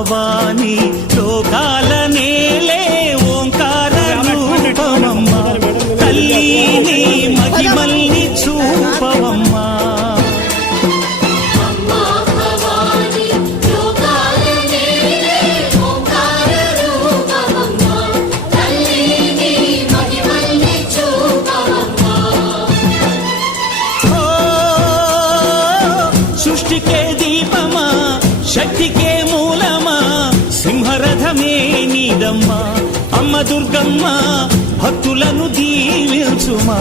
భవాని లోకాల నేలే ఓంకార రూపమమ్మా తల్లిని మహిమల్ని చూపవమ్మా సృష్టికే దీపమా శక్తికే మూలమా సింహరథమే నీదమ్మా అమ్మ దుర్గమ్మ భక్తులను దీవించుమా